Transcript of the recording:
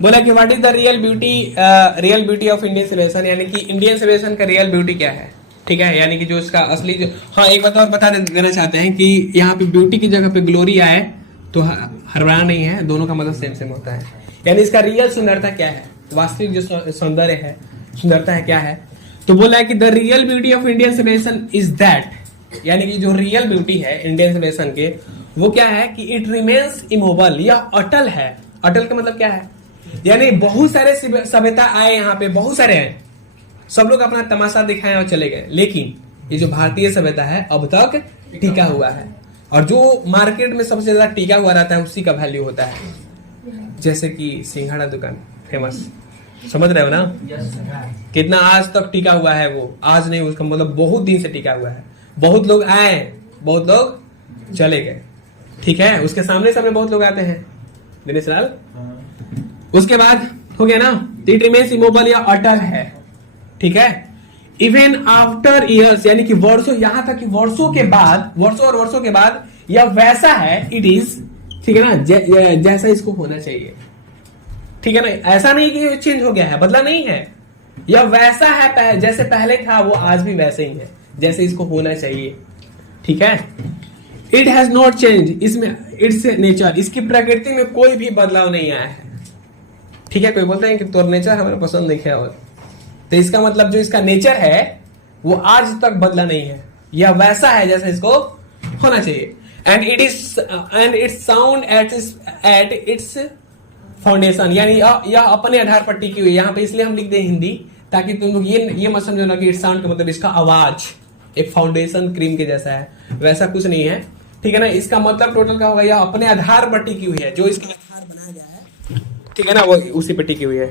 बोला कि what is the real beauty of Indian civilization, यानी कि इंडियन सिविलाइजेशन का रियल ब्यूटी क्या है। ठीक है, यानी कि जो इसका असली जो, हाँ एक बात और बता देना चाहते हैं कि यहाँ पे ब्यूटी की जगह पे ग्लोरी आए तो हरबड़ा नहीं है, दोनों का मतलब सेम सेम होता है। यानी इसका रियल सुंदरता क्या है, वास्तविक जो सौंदर्य है, सुंदरता है क्या है। तो बोला है कि the real beauty of Indian civilization is that, यानी कि जो रियल ब्यूटी है इंडियन सिविलाइजेशन के वो क्या है कि इट रिमेन्स इमोबल, या अटल है। अटल का मतलब क्या है, यानी बहुत सारे सभ्यता आए यहाँ पे, बहुत सारे हैं, सब लोग अपना तमाशा दिखाए और चले गए, लेकिन ये जो भारतीय सभ्यता है अब तक टिका हुआ है। और जो मार्केट में सबसे ज्यादा टिका हुआ रहता है उसी का वैल्यू होता है। जैसे कि सिंघाड़ा दुकान फेमस, समझ रहे हो ना, कितना आज तक टिका हुआ है वो, आज नहीं उसका मतलब बहुत दिन से टिका हुआ है। बहुत लोग आए, बहुत लोग चले गए, ठीक है। उसके सामने सामने बहुत लोग आते हैं, दिनेश लाल। उसके बाद हो गया ना, इट रिमेन्स इमोबल या अटल है, ठीक है। इवन आफ्टर ईयर्स, यानी कि वर्षों, यहां तक कि वर्षों के बाद, वर्षों और वर्षों के बाद यह वैसा है, इट इज, ठीक है ना, जैसा इसको होना चाहिए, ठीक है ना। ऐसा नहीं कि चेंज हो गया है, बदला नहीं है, यह वैसा है जैसे पहले था, वो आज भी वैसे ही है जैसे इसको होना चाहिए, ठीक है। इट हैज नॉट चेंज, इसमें इट्स नेचर, इसकी प्रकृति में कोई भी बदलाव नहीं आया है, ठीक है। कोई बोलते हैं कि तो नेचर हमें पसंद नहीं है, तो इसका मतलब जो इसका नेचर है वो आज तक बदला नहीं है, यह वैसा है जैसा इसको होना चाहिए। And it's sound at its foundation, यानी यह अपने आधार पर टिकी हुई है। यहाँ पे इसलिए हम लिख दें हिंदी, ताकि तुम लोग ये मत समझो ना कि इट्स साउंड का मतलब इसका आवाज एक फाउंडेशन क्रीम के जैसा है, वैसा कुछ नहीं है, ठीक है ना। इसका मतलब टोटल का होगा, यह अपने आधार पर टिकी हुई है, जो इसका आधार बनाया गया है, ठीक है ना, वो उसी पर टिकी हुई है।